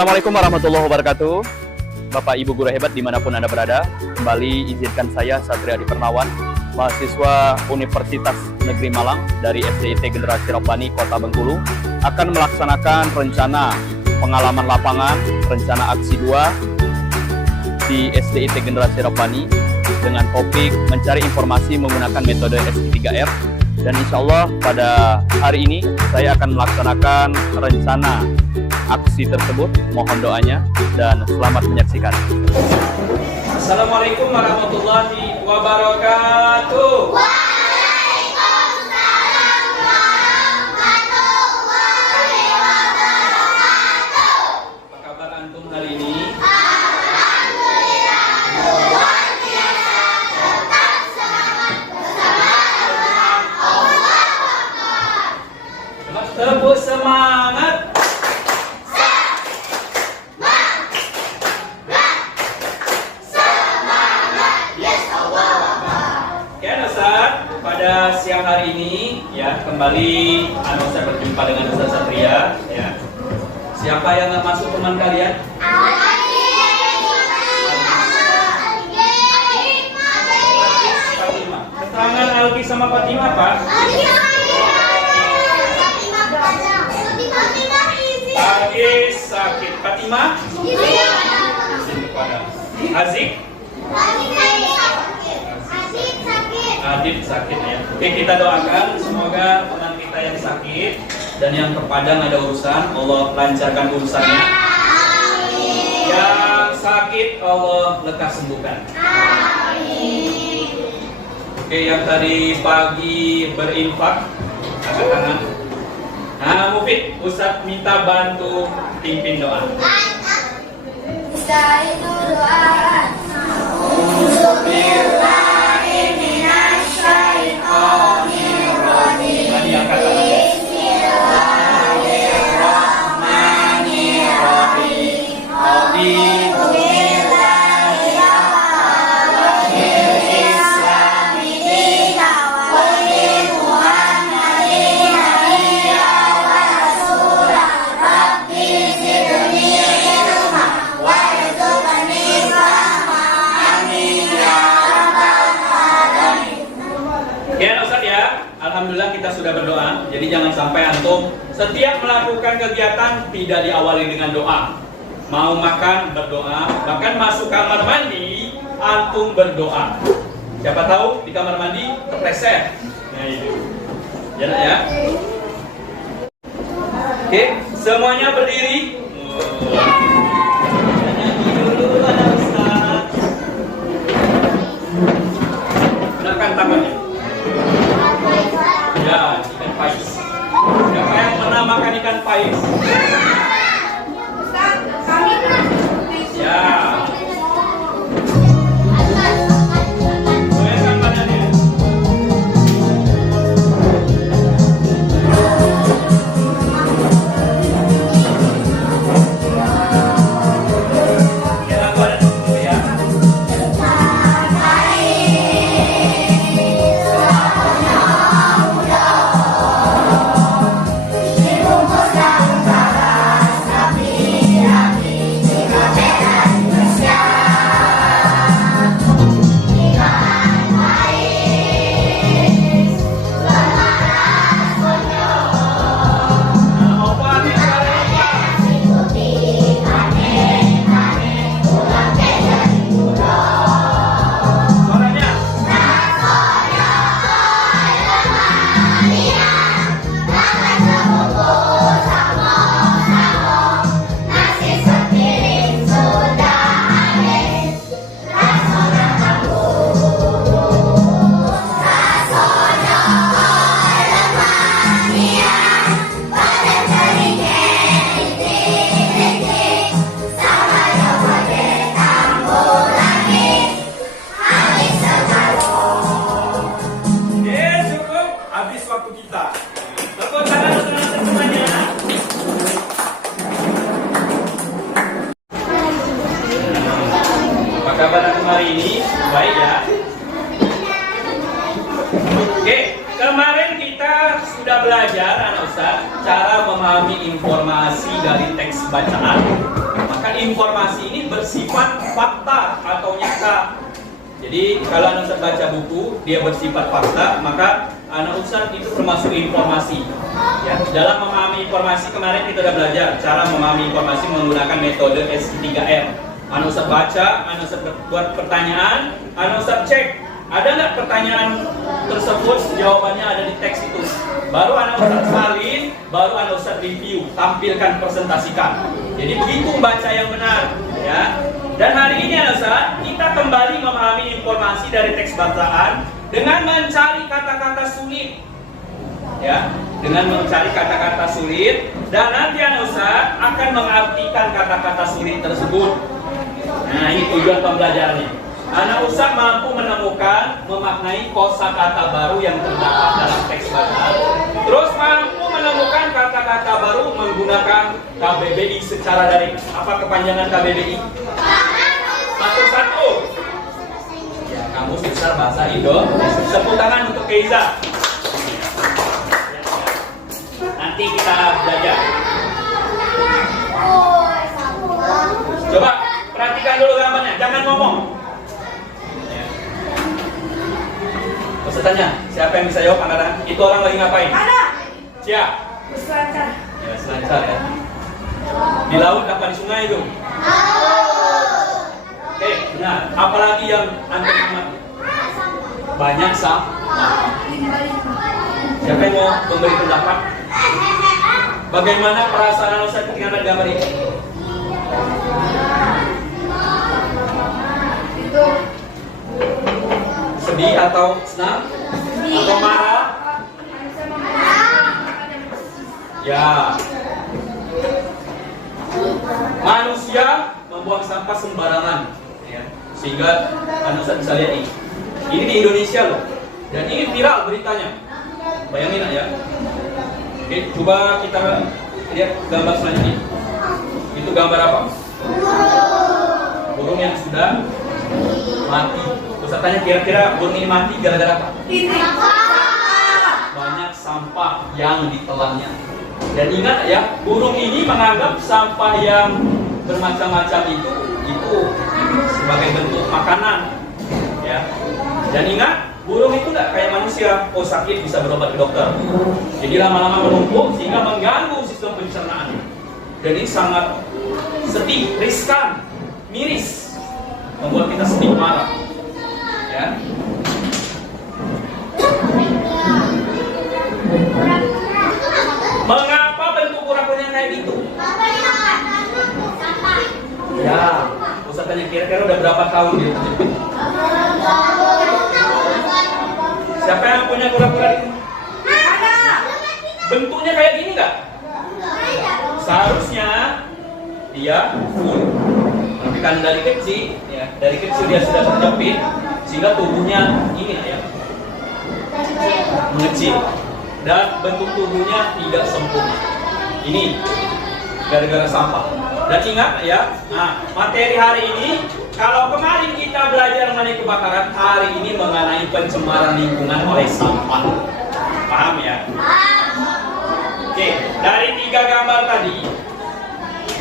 Assalamualaikum warahmatullahi wabarakatuh. Bapak Ibu guru hebat dimanapun Anda berada, kembali izinkan saya Satria Adi Pernawan, mahasiswa Universitas Negeri Malang dari SDIT Generasi Rabbani Kota Bengkulu, akan melaksanakan rencana pengalaman lapangan, rencana aksi 2 di SDIT Generasi Rabbani dengan topik mencari informasi menggunakan metode SI3R. Dan insya Allah pada hari ini saya akan melaksanakan rencana aksi tersebut. Mohon doanya dan selamat menyaksikan. Assalamualaikum warahmatullahi wabarakatuh. Waalaikumsalam warahmatullahi wabarakatuh. Apa kabar antum hari ini? Alhamdulillah, luar biasa, tetap semangat bersama Tuhan. Allahu Akbar. Tepuk semangat. Pada siang hari ini ya kembali saya berjumpa dengan Ustaz Satria ya. Siapa yang nggak masuk teman kalian? Fatimah. Keterangan Alki sama Fatimah apa? Alki sakit. Fatimah? Azik? Adit sakit ya. Oke, kita doakan semoga teman kita yang sakit dan yang terpadang ada urusan, Allah lancarkan urusannya. Amin. Yang sakit Allah lekas sembuhkan. Amin. Oke, yang tadi pagi berinfak angkat tangan. Nah, Mufid, Ustaz minta bantu pimpin doa. Ustaz itu doa. Alhamdulillah kita sudah berdoa. Jadi jangan sampai antum setiap melakukan kegiatan tidak diawali dengan doa. Mau makan berdoa, bahkan masuk kamar mandi antum berdoa. Siapa tahu di kamar mandi terpleset. Nah itu. Ya. Oke, semuanya berdiri. Gunakan tangannya. Ya, ikan pais. Siapa yang pernah makan ikan pais? Ya. Goyangkan badannya. Oke, lagu ada dulu ya. Kabar hari ini baik ya. Oke, kemarin kita sudah belajar anak Ustaz cara memahami informasi dari teks bacaan. maka informasi ini bersifat fakta atau nyata. Jadi kalau anak Ustaz baca buku, dia bersifat fakta, maka anak Ustaz itu termasuk informasi. Ya, dalam memahami informasi kemarin kita sudah belajar cara memahami informasi menggunakan metode S3R. Anak Ustaz baca, anak Ustaz buat pertanyaan, anak Ustaz cek ada nggak pertanyaan tersebut jawabannya ada di teks itu. Baru anak Ustaz salin, baru anak Ustaz review, tampilkan, presentasikan. Jadi begitu membaca yang benar, ya. Dan hari ini anak Ustaz, kita kembali memahami informasi dari teks bacaan dengan mencari kata-kata sulit, ya, dengan mencari kata-kata sulit, dan nanti anak Ustaz akan mengartikan kata-kata sulit tersebut. Nah, ini tujuan pembelajarannya. Anak Ustaz mampu menemukan, memaknai kosakata baru yang terdapat dalam teks bacaan. Terus mampu menemukan kata-kata baru menggunakan KBBI secara daring. Apa kepanjangan KBBI? Satu-satu. Ya, Kamus Besar Bahasa Indo. Tepuk tangan untuk Keiza. Nanti kita belajar. Coba perhatikan dulu gambarnya, jangan ngomong. Pesertanya, siapa yang bisa jawab angkatan? Itu orang lagi ngapain? Ada. Siap. Berselancar. Ya, selancar ya. Di laut apa di sungai itu? Oke, benar. Apalagi yang antum amati? Banyak sampah. Siapa yang mau memberi pendapat? Bagaimana perasaan Ustaz ketika melihat gambar ini? Sedih atau senang? Atau marah? Ya. Manusia membuang sampah sembarangan, ya. Sehingga Anda bisa lihat ini. Ini di Indonesia loh. Dan ini viral beritanya. Bayangin aja. Oke, coba kita lihat gambar selanjutnya. Itu gambar apa? Burung yang sudah mati. Pesertanya kira-kira burung ini mati gara-gara apa? Banyak sampah yang ditelannya. Dan ingat ya, burung ini menganggap sampah yang bermacam-macam itu sebagai bentuk makanan, ya. Dan ingat, burung itu tidak kayak manusia. Oh, sakit bisa berobat ke dokter. Jadi lama-lama menumpuk sehingga mengganggu sistem pencernaan. Jadi sangat sedih, riskan, miris, membuat kita sedih marah. Ya. Mengapa bentuk kura-kuranya kayak gitu? Ya, pesertanya kira-kira udah berapa tahun dia? Siapa yang punya kura-kura ini? Bentuknya kayak gini nggak? Seharusnya dia full. Tapi kan dari kecil, ya, dari kecil dia sudah terjepit sehingga tubuhnya ini ya, mengecil dan bentuk tubuhnya tidak sempurna. Ini gara-gara sampah. Dan ingat ya, nah materi hari ini, kalau kemarin kita belajar mengenai kebakaran, hari ini mengenai pencemaran lingkungan oleh sampah. Paham ya? Oke, dari 3 gambar tadi,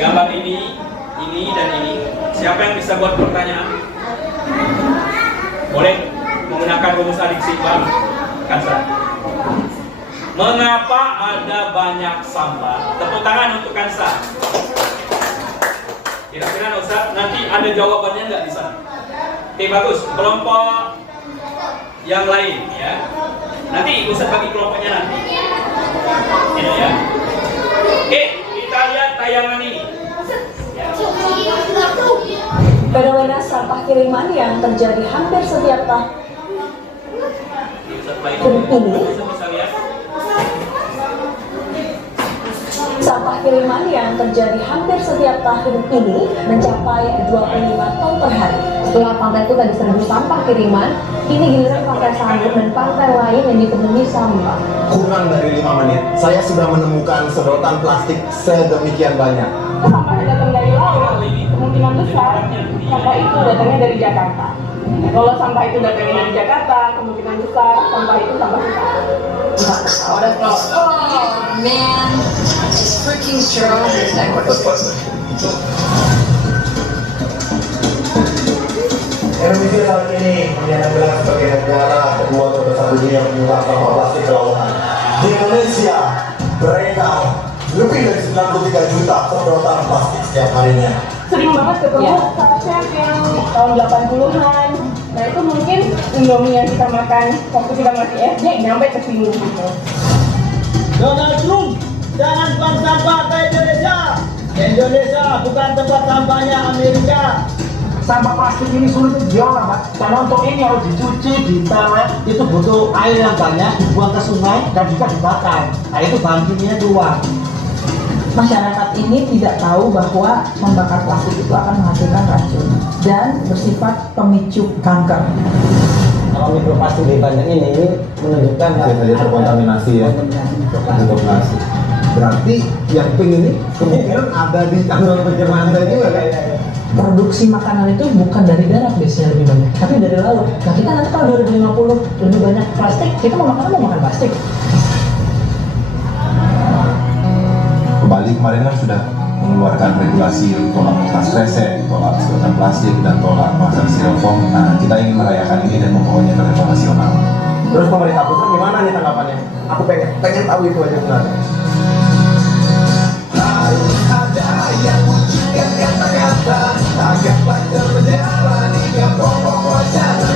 gambar ini dan ini, siapa yang bisa buat pertanyaan? Boleh menggunakan rumus adiksi baru, Kansa. Mengapa ada banyak sampah? Tepuk tangan untuk Kansa. Kira-kira Ustaz, nanti ada jawabannya nggak di sana? Oke, bagus. Kelompok yang lain ya. Nanti Ustaz bagi kelompoknya nanti. Ini ya. Oke, kita lihat tayangan ini. Fenomena sampah kiriman yang terjadi hampir setiap tahun ini. Sampah kiriman yang terjadi hampir setiap tahun ini mencapai 25 ton per hari. Setelah pantai itu tadi serbu sampah kiriman, ini giliran pantai Sanur dan pantai lain yang dipenuhi sampah. Kurang dari 5 menit, saya sudah menemukan sedotan plastik sedemikian banyak. Sampah yang datang dari laut, kemungkinan besar sampah itu datangnya dari Jakarta. Nah, kalau sampah itu datangnya dari Jakarta, kemungkinan besar sampah itu sampah kita. Man, it's freaking strong. Indonesia saat ini menyandang gelar sebagai negara kedua terbesar dunia penyumbang sampah plastik ke lautan. Di Indonesia, mereka lebih dari 93 juta sedotan plastik setiap harinya. Sering banget ketemu sama chef yang tahun 80-an. Nah itu mungkin Indomie yang kita makan waktu kita masih SD nyampe ke sini gitu. Donald Trump, jangan buang sampah ke Indonesia. Indonesia bukan tempat sampahnya Amerika. Sampah plastik ini sulit diolah, Pak. Karena untuk ini harus dicuci, ditelet, itu butuh air yang banyak, dibuang ke sungai dan juga dibakar. Nah itu bahan kimia keluar. Masyarakat ini tidak tahu bahwa membakar plastik itu akan menghasilkan racun dan bersifat pemicu kanker. Kalau mikroplastik di banyak ini menunjukkan Jadi terkontaminasi ya. Terkontaminasi. Berarti yang pink ini kemungkinan ada di kandungan pencernaan saya juga kan? Produksi makanan itu bukan dari darat biasanya lebih banyak, tapi dari laut. Nah kita nanti kalau 2050 lebih banyak plastik, kita mau makan plastik. Bali kemarin kan sudah mengeluarkan regulasi tolak kertas kresek, tolak sedotan plastik, dan tolak kemasan styrofoam. Nah, kita ingin merayakan ini dan membawanya ke level nasional. Terus pemerintah pusat gimana nih tanggapannya? Aku pengen tahu itu aja sebenarnya. Harus ada yang wujudkan kata-kata agar pelajar menjalani ke pokok wacana.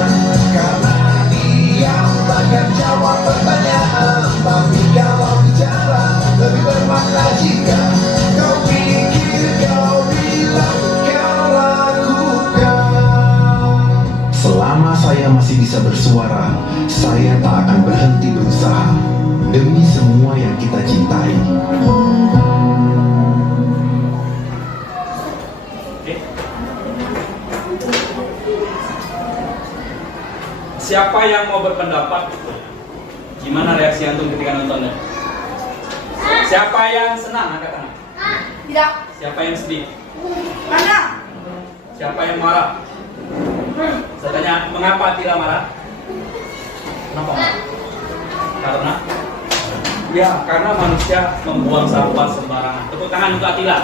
Karena dia takkan jawab pertanyaan, tapi kalau bicara lebih bermakna jika kau pikir, kau bilang, kau lakukan. Selama saya masih bisa bersuara, saya tak akan berhenti berusaha demi semua yang kita cintai. Siapa yang mau berpendapat? Gimana reaksi antum ketika nontonnya? Siapa yang senang angkat tangan? Tidak. Siapa yang sedih? Mana? Siapa yang marah? Saya tanya, mengapa Atila marah? Kenapa marah? Karena? Ya, karena manusia membuang sampah sembarangan. Tepuk tangan untuk Atila.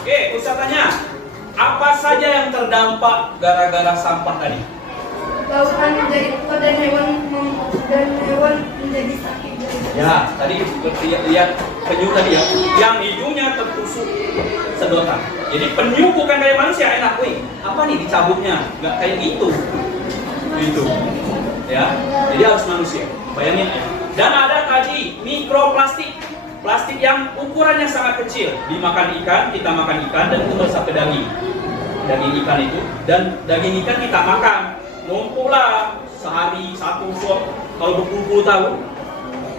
Oke, Ustaz tanya, apa saja yang terdampak gara-gara sampah tadi? Lautan menjadi kotor dan hewan menjadi sakit. Ya, tadi lihat penyu tadi ya, yang hidungnya tertusuk sedotan. Jadi penyu bukan kayak manusia, enak, wih, apa nih dicabutnya? Nggak kayak gitu. Gitu. Ya, jadi harus manusia. Bayangin ya. Dan ada tadi mikroplastik. Plastik yang ukurannya sangat kecil. Dimakan ikan, kita makan ikan dan itu meresap ke daging. Daging ikan itu, dan daging ikan kita makan. Numpuklah sehari satu suap, kalau berpuluh-puluh tahun,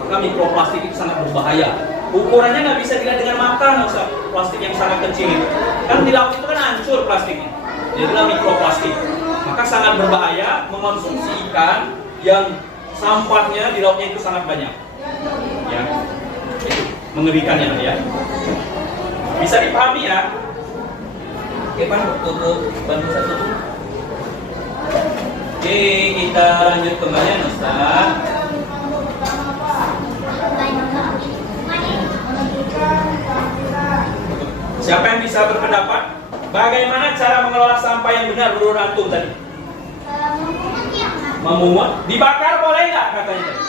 maka mikroplastik itu sangat berbahaya. Ukurannya nggak bisa dilihat dengan mata, plastik yang sangat kecil itu. Kan di laut itu kan hancur plastiknya. Jadilah mikroplastik. Maka sangat berbahaya mengonsumsi ikan yang sampahnya di lautnya itu sangat banyak. Ya, itu mengerikan ya. Bisa dipahami ya? Oke, Pak, tutup, bantu saya tutup. Oke, kita lanjut kembali, Ustaz. Siapa yang bisa berpendapat? Bagaimana cara mengelola sampah yang benar menurut antum tadi? Memungut, dibakar boleh nggak katanya tadi?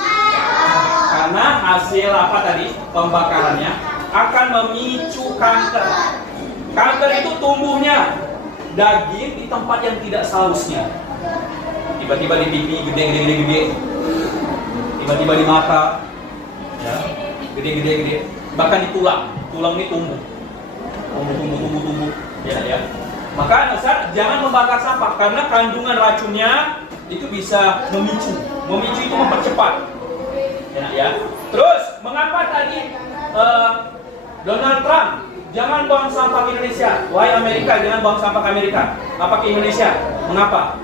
Karena hasil apa tadi? Pembakarannya akan memicu kanker. Kanker itu tumbuhnya daging di tempat yang tidak seharusnya. Tiba-tiba di pipi gede. Tiba-tiba di mata, ya, gede. Bahkan di tulang ini tumbuh, ya. Maka Ustaz, jangan membakar sampah karena kandungan racunnya itu bisa memicu itu mempercepat, ya. Terus mengapa tadi Donald Trump jangan buang sampah ke Indonesia, wahai Amerika jangan buang sampah ke Amerika, apa ke Indonesia? Mengapa?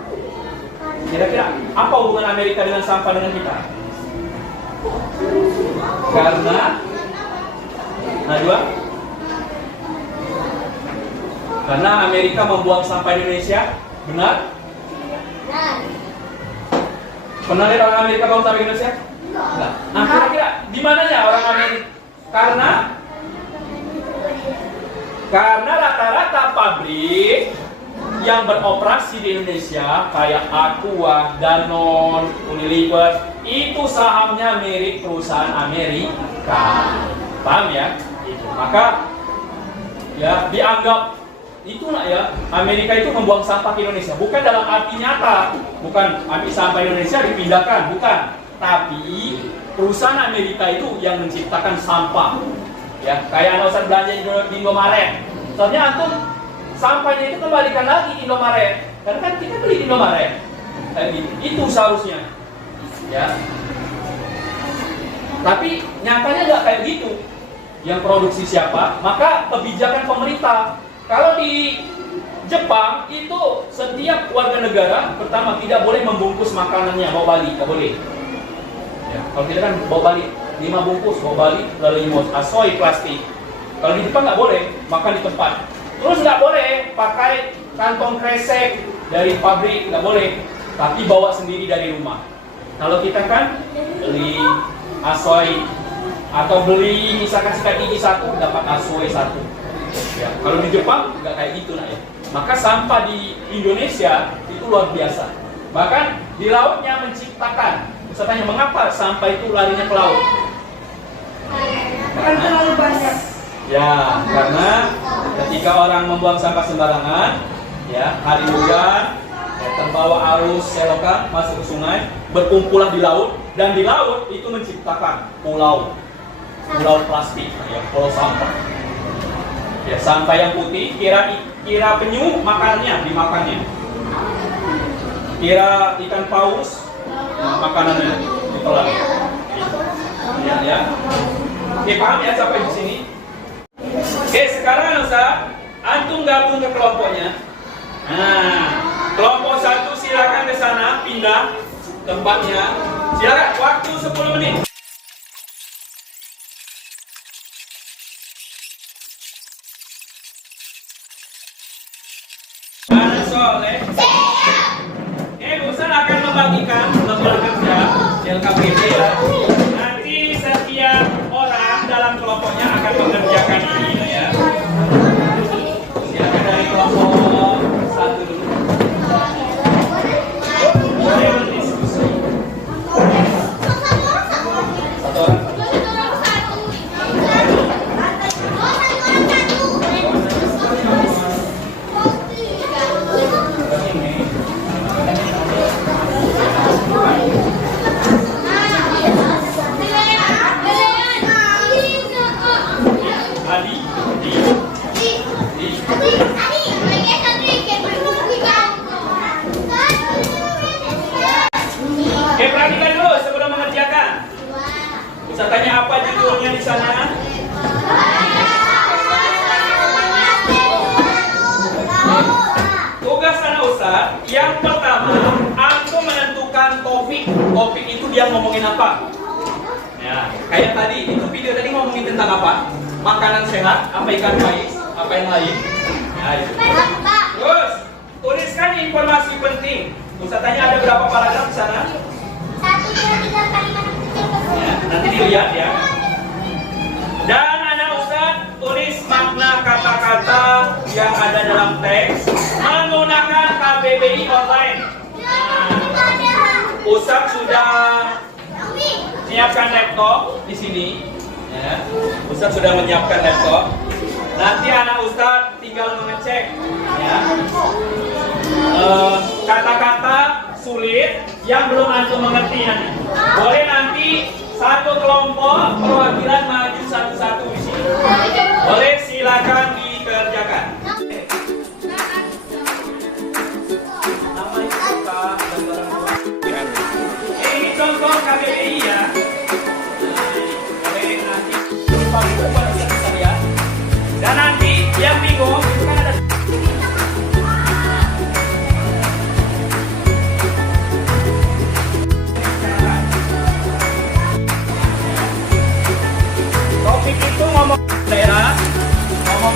Kira-kira apa hubungan Amerika dengan sampah dengan kita? Karena Najwa, karena Amerika membuang sampah Indonesia, benar? Pernah lihat orang Amerika buang sampah Indonesia? Enggak. Nah, kira-kira di mananya orang Amerika? Karena rata-rata pabrik yang beroperasi di Indonesia kayak Aqua, Danone, Unilever itu sahamnya milik perusahaan Amerika. Paham ya? Itu. Maka ya dianggap itulah ya, Amerika itu membuang sampah ke Indonesia. Bukan dalam arti nyata, bukan ambil sampah Indonesia dipindahkan, bukan. Tapi perusahaan Amerika itu yang menciptakan sampah. Ya, kayak Anda usah belanja di Indomaret. Soalnya antum sampahnya itu kembalikan lagi di Indomaret. Karena kan kita beli di Indomaret. Itu seharusnya. Ya. Tapi nyatanya nggak kayak gitu. Yang produksi siapa? Maka kebijakan pemerintah. Kalau di Jepang itu setiap warga negara pertama tidak boleh membungkus makanannya bawa balik, nggak boleh. Ya, kalau kita kan bawa balik 5 bungkus bawa balik lalu asoy plastik. Kalau di Jepang nggak boleh makan di tempat. Terus nggak boleh pakai kantong kresek dari pabrik, nggak boleh. Tapi bawa sendiri dari rumah. Kalau kita kan beli asoy atau beli misalkan sikat gigi 1 dapat asoy 1. Ya, kalau di Jepang nggak kayak gitu nak ya. Maka sampah di Indonesia itu luar biasa. Bahkan di lautnya menciptakan. Saya tanya mengapa sampah itu larinya ke laut? Bukan terlalu banyak. Ya, karena ketika orang membuang sampah sembarangan, ya hari hujan, ya, terbawa arus selokan masuk ke sungai, berkumpulan di laut, dan di laut itu menciptakan pulau plastik, ya, pulau sampah. Ya, sampah yang putih, kira penyu makanannya dimakannya, kira ikan paus makanannya ditelan. Ya. Oke, paham ya sampai di sini? Oke, sekarang Ustaz, antum gabung ke kelompoknya. Nah, kelompok 1 silakan ke sana, pindah tempatnya. Silakan, waktu 10 menit. Anak soleh. Ustaz akan membagikan lembar kerja LKPD ya. Nanti setiap orang dalam kelompoknya akan mengerjakan ini ya. Silakan dari kelompok 1 dulu. Boleh berdiskusi. Satu orang. Perhatikan dulu sebelum mengerjakan. Bisa tanya apa judulnya di sana? Tugas anak Ustaz, yang pertama, antum menentukan topik. Topik itu dia ngomongin apa? Ya, kayak tadi, itu video tadi ngomongin tentang apa? Makanan sehat, apa ikan pais, apa yang lain? Ya, itu. Terus, tuliskan informasi penting. Ustaz tanya ada berapa paragraf di sana? 1, 2, 3, 4, 5, 6, 7, 8, 9. Ya, nanti dilihat ya. Dan anak Ustaz tulis makna kata-kata yang ada dalam teks menggunakan KBBI online. Ustaz sudah menyiapkan laptop di sini. Ya. Ustaz sudah menyiapkan laptop. Nanti anak Ustaz tinggal mengecek ya. Kata-kata sulit yang belum antum mengerti nanti. Boleh nanti satu kelompok perwakilan maju satu-satu di sini. Boleh, silakan dikerjakan. Nama kita ini contoh KBBI ya. Boleh nanti bisa lihat. Dan nanti yang bingung itu kan ada. Topik itu ngomong daerah, ngomong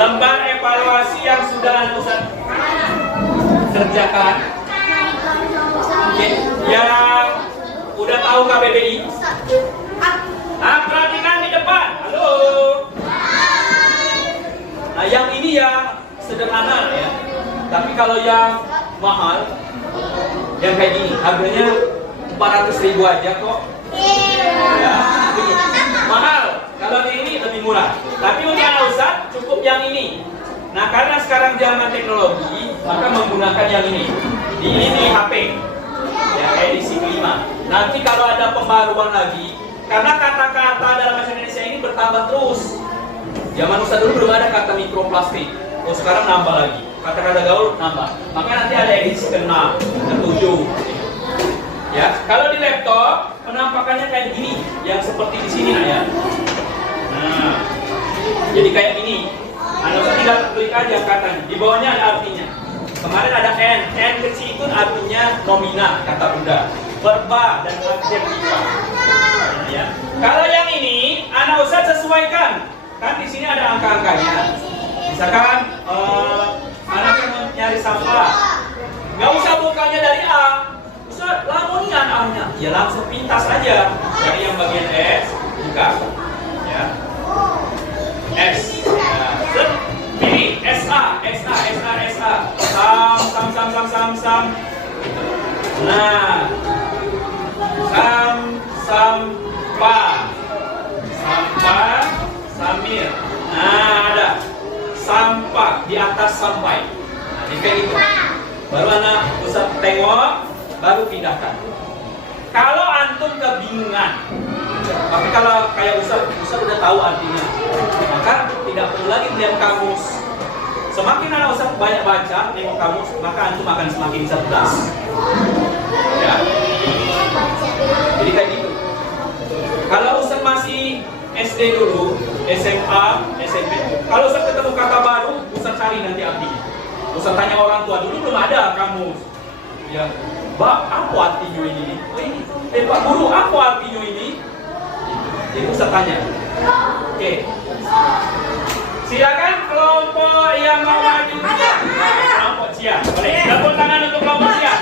lembar evaluasi yang sudah Ustaz kerjakan. Oke, yang udah tahu KBBI? Perhatikan di depan. Halo. Nah, yang ini yang sederhana ya. Tapi kalau yang mahal, yang kayak gini, harganya 400.000 aja kok. Ya, mahal. Kalau yang ini lebih murah. Tapi untuk anak Ustaz cukup yang ini. Nah, karena sekarang zaman teknologi, maka menggunakan yang ini. Ini di HP. Ya, edisi kelima. Nanti kalau ada pembaruan lagi, karena kata-kata dalam bahasa Indonesia ini bertambah terus. Zaman Ustaz dulu belum ada kata mikroplastik. Oh, sekarang nambah lagi. Kata-kata gaul nambah. Maka nanti ada edisi ke-6, ke-7. Ya, kalau di laptop penampakannya kayak gini, yang seperti di sini ya. Nah, jadi kayak gini. Anda tinggal klik aja katanya. Di bawahnya ada artinya. Kemarin ada N. N kecil itu artinya nomina, kata benda, verba dan adjektiva. Ya. Kalau yang ini, anak Ustaz sesuaikan. Kan di sini ada angka-angkanya. Misalkan anak yang nyari sampah, nggak usah bukanya dari A. Ustaz, lamunian A-nya. Ya langsung pintas aja. Dari yang bagian S, buka. Ya. S. Ya. Pilih SA. Sam. Nah. Sampah. Samir. Nah, ada sampah di atas sampai. Nah, ini kayak gitu. Baru anak Ustaz tengok, baru pindahkan. Kalau antum kebingungan, tapi kalau kayak Ustaz udah tahu artinya, maka tidak perlu lagi melihat kamus. Semakin anak Ustaz banyak baca, tengok kamus, maka antum akan semakin cerdas. Ya. Jadi kayak gitu. Kalau Ustaz masih SD dulu, SMA, SMP, kalau Ustaz ketemu kata baru, Ustaz cari nanti artinya. Ustaz tanya orang tua, dulu belum ada kamus. Ya, Pak, apa artinya ini? Oh ini, Pak Guru, apa artinya ini? Jadi Ustaz tanya. Oke. Silakan kelompok yang mau maju. Kelompok siap. Boleh. Tepuk tangan untuk kelompok siap.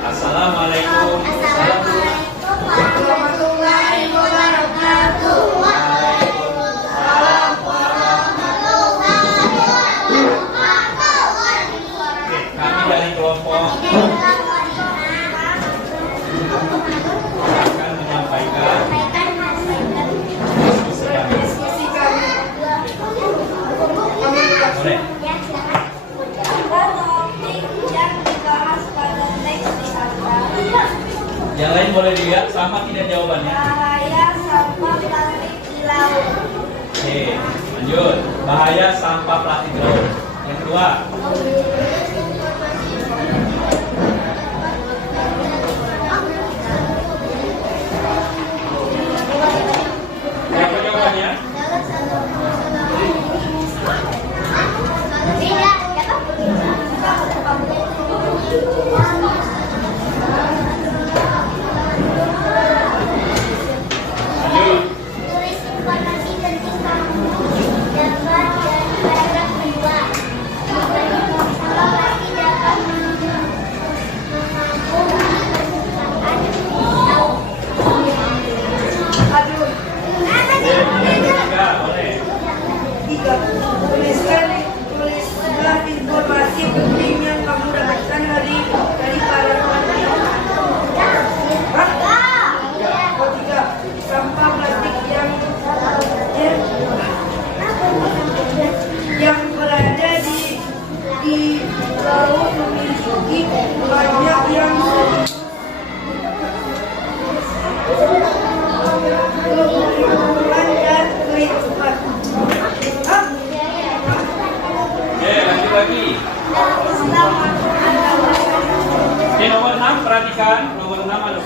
Assalamualaikum. Warahmatullahi wabarakatuh. Waalaikumsalam warahmatullahi wabarakatuh. Kami dari kelompok akan menyampaikan Diskusi kami. boleh. Topik yang dibahas pada teks wisata. Yang lain boleh dilihat sama tidak jawabannya. Bahaya sampah plastik di laut. Oke, lanjut. Bahaya sampah plastik di laut. Yang kedua. Apa jawabannya? Lanjut. Tulis informasi penting kamu. Dapat dari paragraf kedua. Sampah plastik dapat mengaku Aduh. Boleh. 3. Tulislah informasi penting yang kamu dapatkan dari para Oh, 3. Sampah plastik yang berada di laut memiliki banyak yang kebutuhan dan kehidupan. Lanjut lagi. Oke, nomor 6 perhatikan. Nomor 6 ada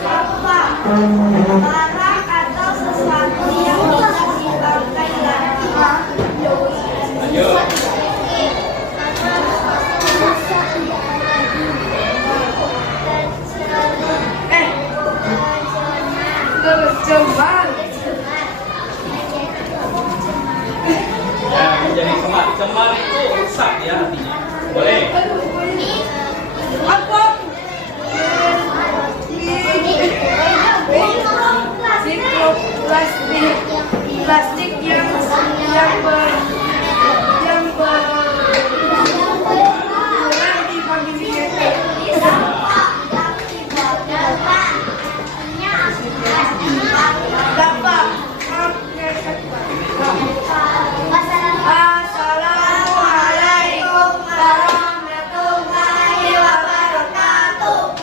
Barang atau sesuatu yang bisa dipakai lagi. lanjut. Cemar. Ya, menjadi cemar. Cemar itu rusak ya artinya. Boleh. Apa? Plastik yang berkurang di familia. Dapat. Assalamualaikum warahmatullahi wabarakatuh.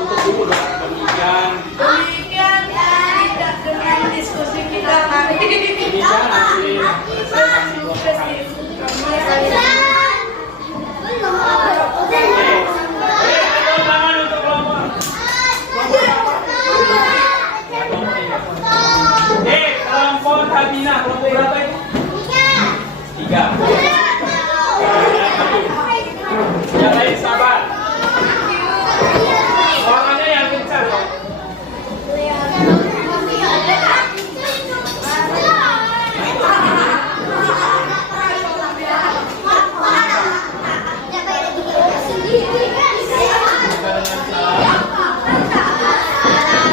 Untuk dulu dong, demikian. Demikian kita dengan diskusi kita hari ini. Tangan untuk kelompok. Kelompok Habina, kelompok berapa itu? 3. Yang lain sabar. Suaranya yang kencang.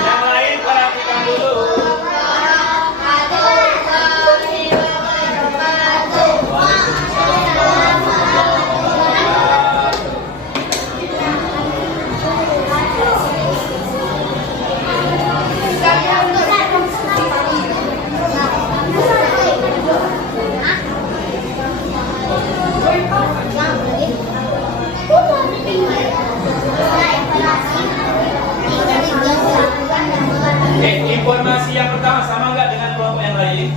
Yang lain perhatikan dulu. Informasi yang pertama sama nggak dengan kelompok yang lain?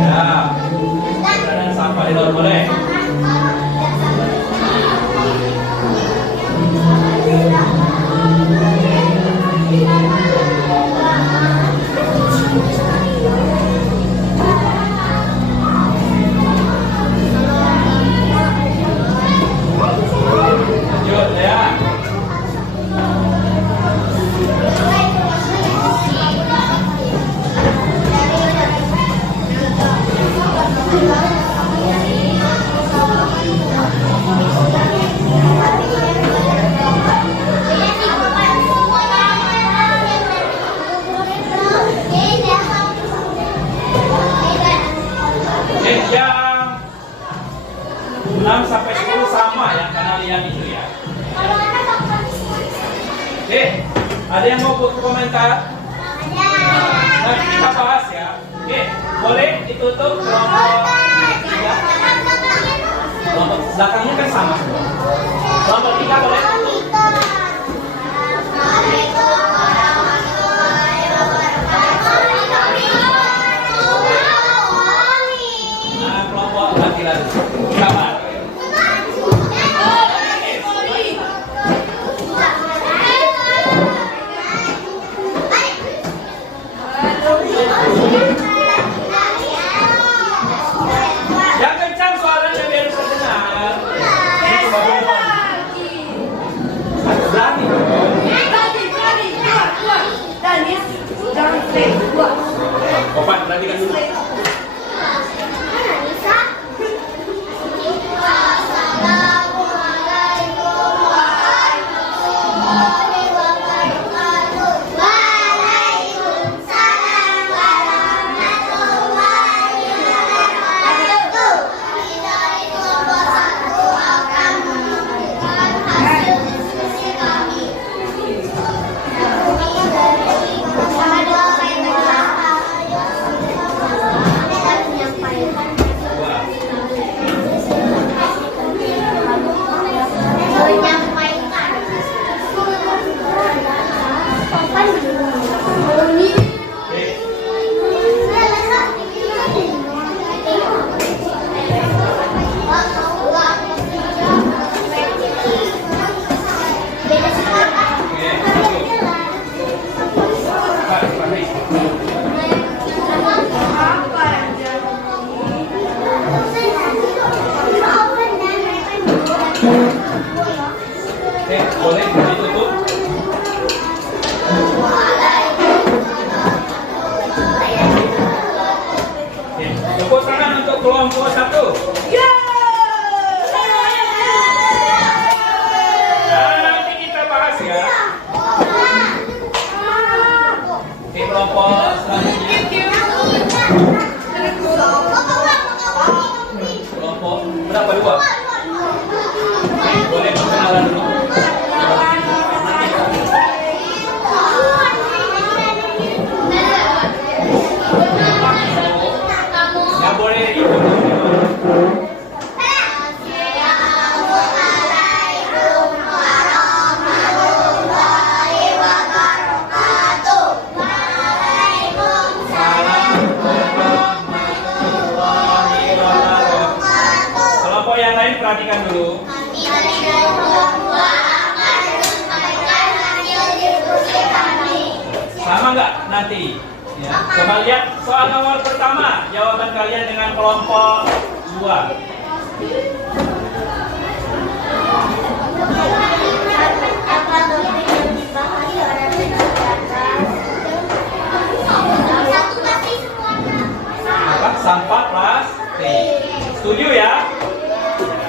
Ya, dan sampah di luar boleh. Lanjut ya. Yang 6 sampai 10 sama ya kanalian itu ya. Oke, ada yang mau komentar? Nanti kita bahas ya. Oke, boleh ditutup kelompok 3. Kelompok belakangnya kan sama semua. Kelompok 3 boleh tutup. Nah, kelompok laki-laki. Kamar. Yang kencang suaranya biar bisa dengar. Oke, boleh ditutup. Oke, tepuk tangan untuk kelompok 1. Nah, nanti kita bahas ya. Oke, kelompok selanjutnya. Kelompok berapa? 2. Boleh perkenalan dulu. Ya boleh ikut. Kelompok yang lain perhatikan dulu. Sama nggak nanti? Ya. Coba lihat soal nomor pertama, jawaban kalian dengan kelompok 2. Apa? Sampah plastik. Setuju ya?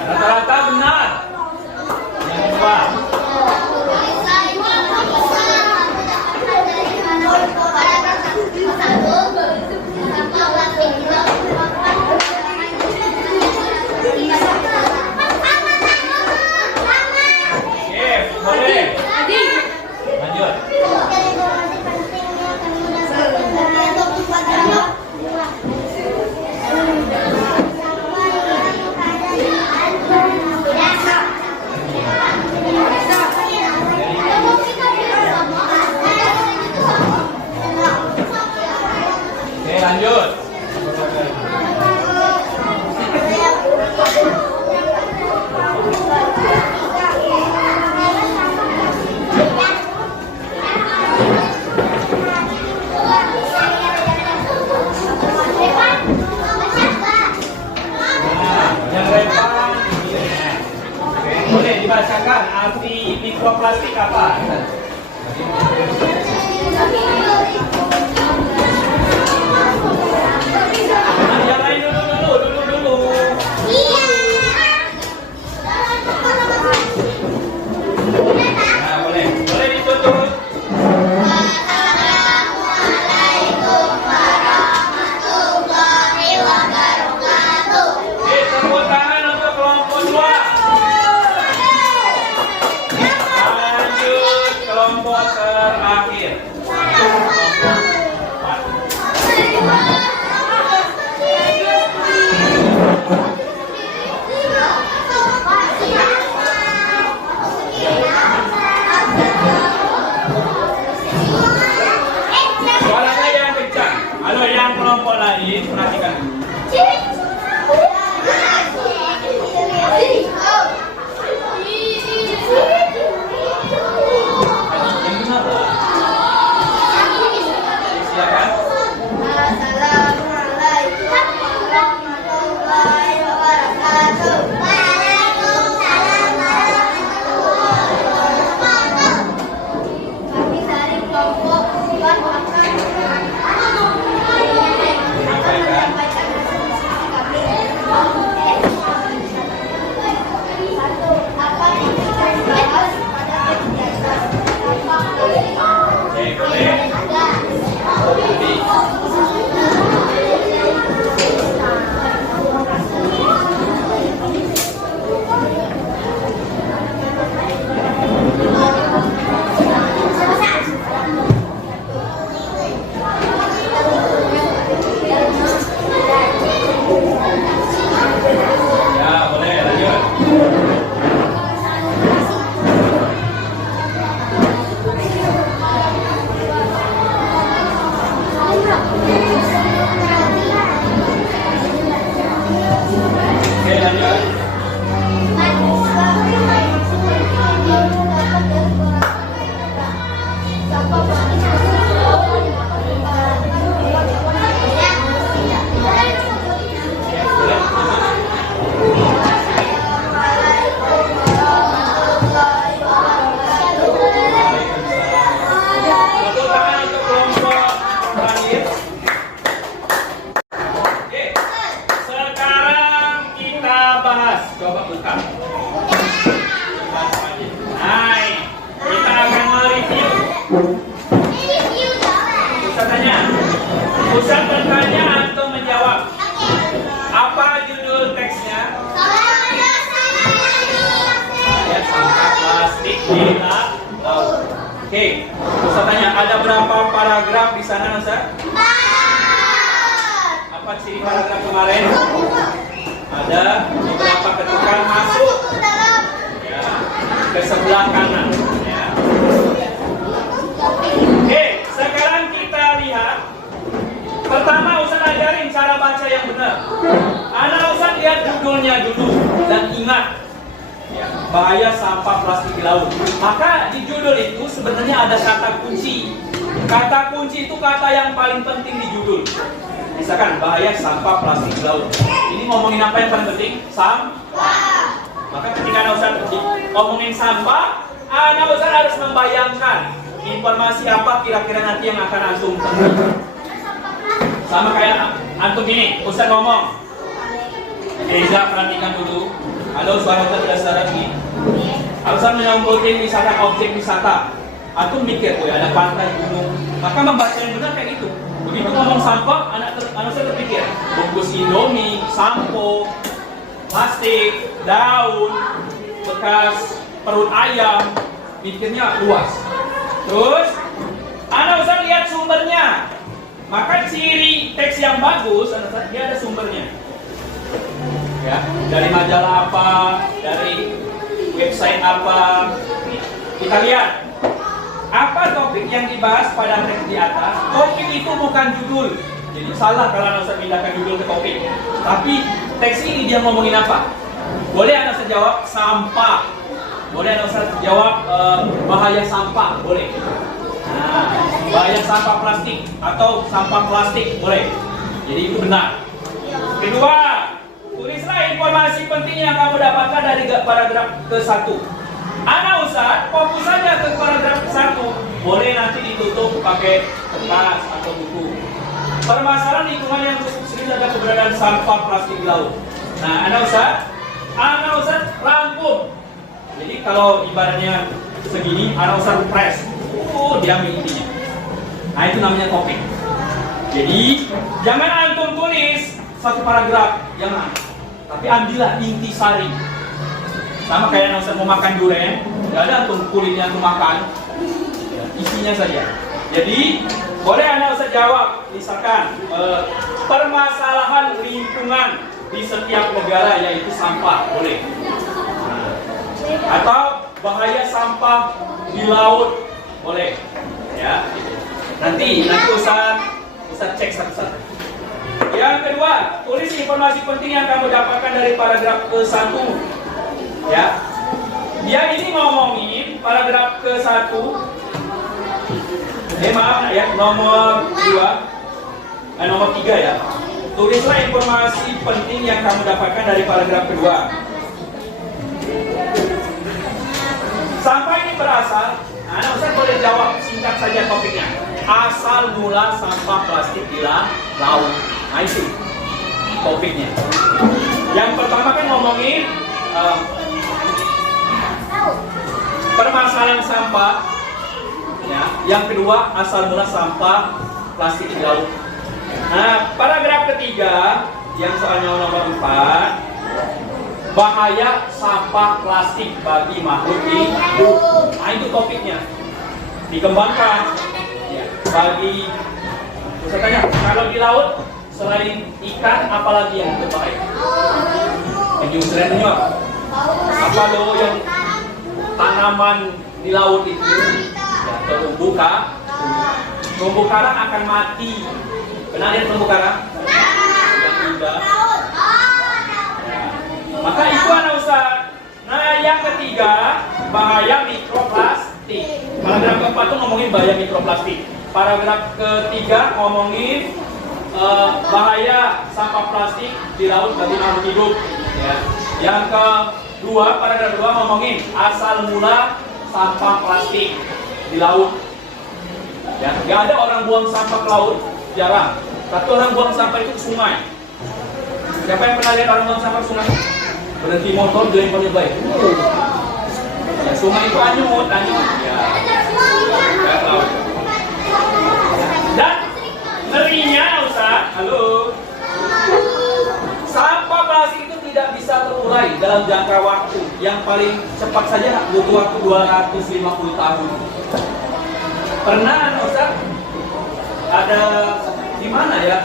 Rata-rata benar. Yang kedua. Oke, boleh. Lanjut. Oke, lanjut. Yang depan ini ya. Oke, boleh dibacakan arti mikroplastik apa? Yang lain dulu. Nah, boleh ditutup. Oke, tepuk tangan untuk kelompok 2. Lanjut kelompok terakhir. lengkap? Hai, kita akan mereview. Ustaz tanya. Ustaz bertanya atau menjawab. Apa judul teksnya? Ya, sampah plastik di laut. Oke, Ustaz tanya, ada berapa paragraf di sana, Ustaz? Apa ciri paragraf kemarin? Ada beberapa ketukan masuk ya, ke sebelah kanan ya. Oke, sekarang kita lihat. Pertama Ustaz ajarin cara baca yang benar. Anak Ustaz lihat judulnya dulu dan ingat ya, bahaya sampah plastik di laut. Maka di judul itu sebenarnya ada kata kunci. Kata kunci itu kata yang paling penting di judul. Misalkan bahaya sampah plastik di laut. Ini ngomongin apa yang paling penting? Sampah. Maka ketika anak Ustaz ngomongin sampah, anak Ustaz harus membayangkan informasi apa kira-kira nanti yang akan antum temui. Sama kayak antum ini, Ustaz ngomong. Reza perhatikan dulu. Halo, suara Ustaz tidak sadar ini. Ustaz menyebutin wisata objek wisata. Antum mikir, oh ya ada pantai, gunung. Maka membaca yang benar kayak gitu. Begitu ngomong sampah, anak saya terpikir bungkus Indomie, sampo, plastik, daun, bekas perut ayam, mikirnya luas. Terus, anak Ustaz lihat sumbernya. Maka ciri teks yang bagus, anak Ustaz, dia ada sumbernya. Ya, dari majalah apa, dari website apa. Kita lihat. Apa topik yang dibahas pada teks di atas? Topik itu bukan judul. Jadi salah kalau anak Ustaz pindahkan judul ke topik. Tapi teks ini dia ngomongin apa? Boleh anak Ustaz jawab sampah. Boleh anak Ustaz jawab bahaya sampah. Boleh. Nah, bahaya sampah plastik atau sampah plastik. Boleh. Jadi itu benar. Kedua, tulislah informasi penting yang kamu dapatkan dari paragraf ke-1. Anak Ustaz, fokus saja ke paragraf 1. Boleh nanti ditutup pakai kertas atau buku. Permasalahan lingkungan yang sering ada keberadaan sampah plastik di laut. Nah, anak Ustaz rangkum. Jadi kalau ibaratnya segini, anak Ustaz press. Diambil intinya. Nah, itu namanya topik. Jadi, jangan antum tulis satu paragraf, jangan. Tapi ambillah inti sari. Sama kayak anak Ustaz mau makan durian, tidak ada antum kulitnya antum makan, ya, isinya saja. Jadi boleh anak Ustaz jawab, misalkan permasalahan lingkungan di setiap negara yaitu sampah, boleh. Atau bahaya sampah di laut, boleh. Ya. Nanti Ustaz cek satu-satu. Yang kedua, tulis informasi penting yang kamu dapatkan dari paragraf ke-1. Ya, dia ini ngomongin paragraf ke-1. Maaf ya, nomor 3 ya. Tulislah informasi penting yang kamu dapatkan dari paragraf kedua. Sampai ini berasal, anak Ustaz boleh jawab singkat saja topiknya. Asal mula sampah plastik di laut. Nah itu topiknya. Yang pertama kan ngomongin permasalahan sampah, ya. Yang kedua asal mula sampah plastik di laut. Nah, paragraf ketiga yang soalnya nomor 4, bahaya sampah plastik bagi makhluk hidup. Nah, itu topiknya. Dikembangkan. Ya, bagi, saya tanya, kalau di laut selain ikan, apalagi yang berbahaya? Penyusuran apa lo yang tanaman di laut itu ya, terumbu karang akan mati. Pernah lihat terumbu karang? Yang indah. Ya. Maka itu anak Ustaz. Nah, yang ketiga, bahaya mikroplastik. Paragraf keempat itu ngomongin bahaya mikroplastik. Paragraf ketiga ngomongin bahaya sampah plastik di laut bagi makhluk hidup. Ya. Yang kedua, paragraf 2 ngomongin asal mula sampah plastik di laut. Ya, nggak ada orang buang sampah ke laut, jarang. Tapi orang buang sampah itu ke sungai. Siapa yang pernah lihat orang buang sampah ke sungai? Berhenti motor dengan yang paling baik. Ya, sungai itu anyut. Ya. Dan ngerinya Ustaz, halo. Sampah plastik itu tidak bisa terurai dalam jangka waktu. Yang paling cepat saja butuh waktu 250 tahun. Pernah Ustaz ada di mana ya?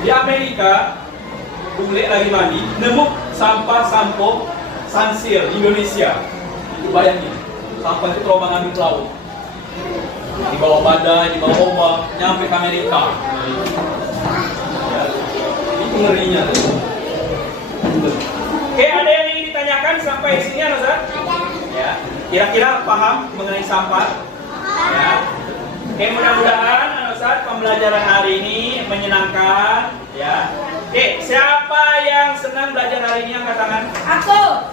Di Amerika, bule lagi mandi, nemu sampah sampo sansir Indonesia. Itu bayangin, sampah itu terobang ambil ke laut. Di bawah badai, di bawah ombak, nyampe ke Amerika. Ya, itu ngerinya. Oke, ada yang ingin ditanyakan sampai sini, Ustaz? Ya, kira-kira paham mengenai sampah? Ya. Oke, mudah-mudahan Ustaz pembelajaran hari ini menyenangkan. Ya. Oke, siapa yang senang belajar hari ini angkat tangan? Aku.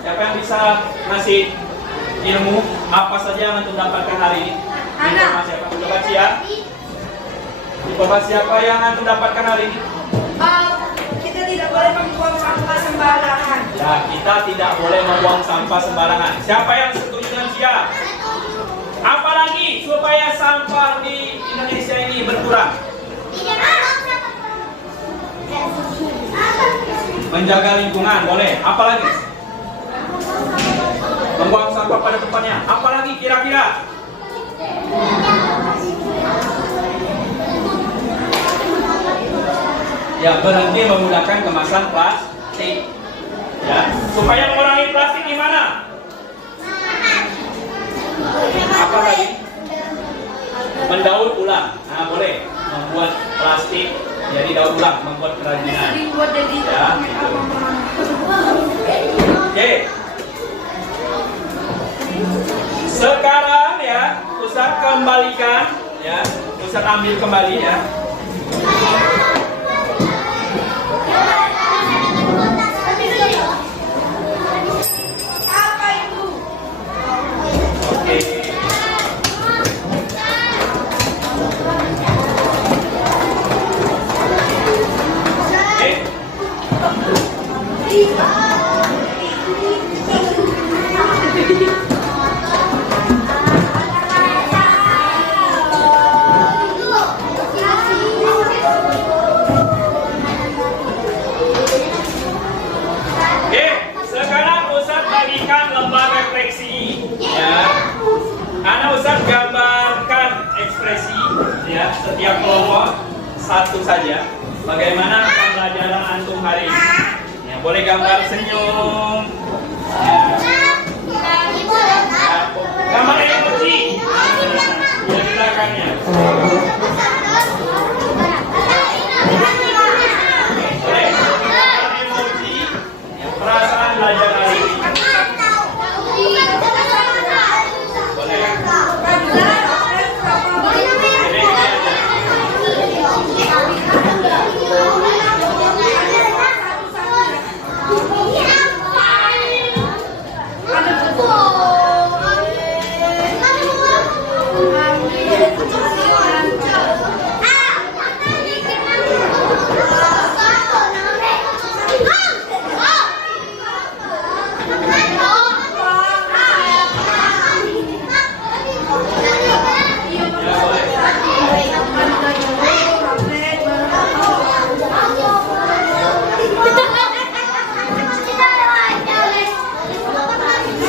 Siapa yang bisa ngasih ilmu apa saja yang antum dapatkan hari ini? Informasi apa? Informasi ya. Informasi apa yang antum dapatkan hari ini? Kita tidak boleh membuang sampah sembarangan. Ya, kita tidak boleh membuang sampah sembarangan. Siapa yang setuju dengan dia? Apalagi supaya sampah di Indonesia ini berkurang? Menjaga lingkungan boleh. Apalagi? Membuang sampah pada tempatnya. Apalagi kira-kira? Ya, berhenti menggunakan kemasan plastik. Ya, supaya mengurangi plastik gimana? Apa lagi? Mendaur ulang. Nah, boleh membuat plastik jadi daur ulang, membuat kerajinan. Ya, gitu. Oke. Sekarang ya, Ustaz kembalikan ya. Ustaz ambil kembali ya. Apa itu? Oke. Sekarang Ustaz bagikan lembar refleksi ya. Ana Ustaz gambarkan ekspresi ya, setiap kelompok satu saja. Bagaimana pembelajaran antum hari ini? Ya, boleh gambar senyum. Ya. Gambar emoji. Ya, di belakangnya. Boleh gambar emoji. Ya, perasaan belajar hari ini.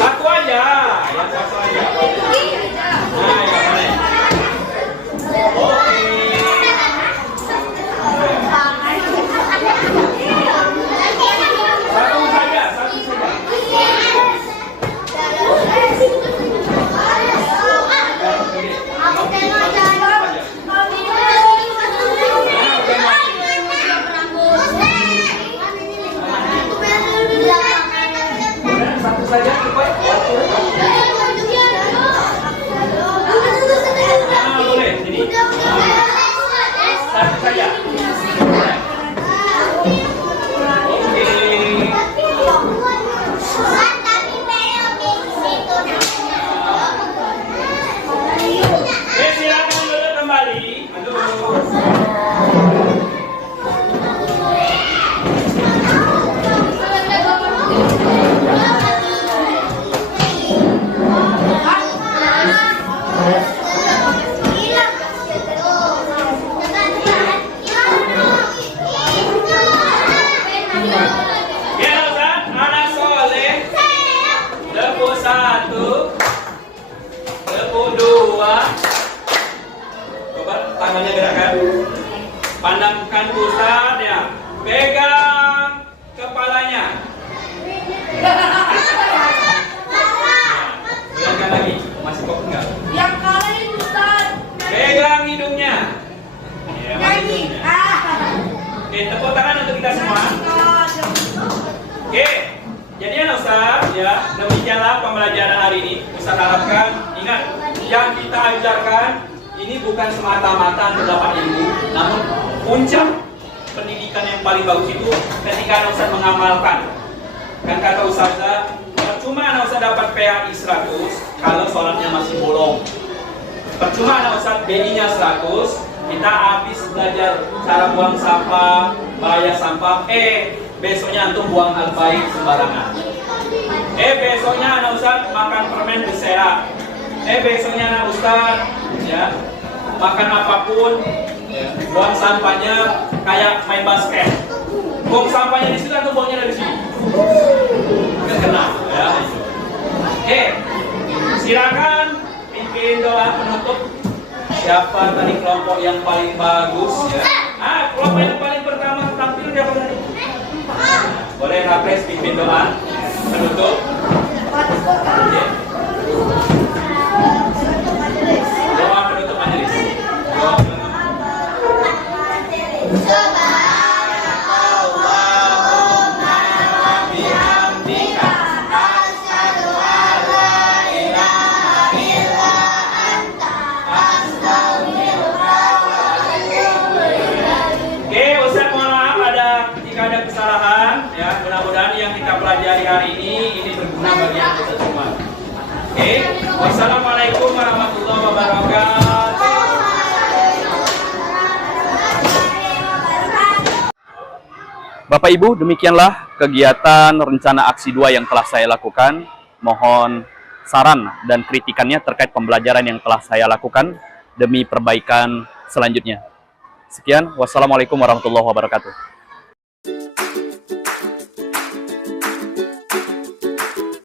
Satu aja, yang satu aja. Nah, yang mana? Oke. Satu saja, satu saja. Satu saja, boleh. Sini. Satu saja. Oke. Silakan dulu kembali. Aduh. Ya, demikianlah pembelajaran hari ini. Ustaz harapkan, ingat, yang kita ajarkan ini bukan semata-mata untuk dapat ilmu, namun puncak pendidikan yang paling bagus itu ketika anak Ustaz mengamalkan. Kan kata Ustazah, percuma anak Ustaz dapat PAI 100 kalau sholatnya masih bolong. Percuma anak Ustaz BI-nya 100, kita habis belajar cara buang sampah, bayar sampah, besoknya antum buang albaik sembarangan. Besoknya anak Ustaz makan permen bersera. Besoknya anak Ustaz ya makan apapun, ya, buang sampahnya kayak main basket. Buang sampahnya di situ atau buangnya dari sini? Nggak kena. Ya. Silakan pimpin doa penutup. Siapa tadi kelompok yang paling bagus? Ya. Kelompok yang paling pertama tampil siapa tadi? Boleh Rapres pimpin doa penutup. Ya. Doa penutup majelis. Doa penutup. Ada kesalahan, ya mudah-mudahan yang kita pelajari hari ini berguna bagi kita semua. Wassalamualaikum warahmatullahi wabarakatuh. Bapak Ibu, demikianlah kegiatan rencana aksi 2 yang telah saya lakukan. Mohon saran dan kritikannya terkait pembelajaran yang telah saya lakukan demi perbaikan selanjutnya. Sekian, wassalamualaikum warahmatullahi wabarakatuh.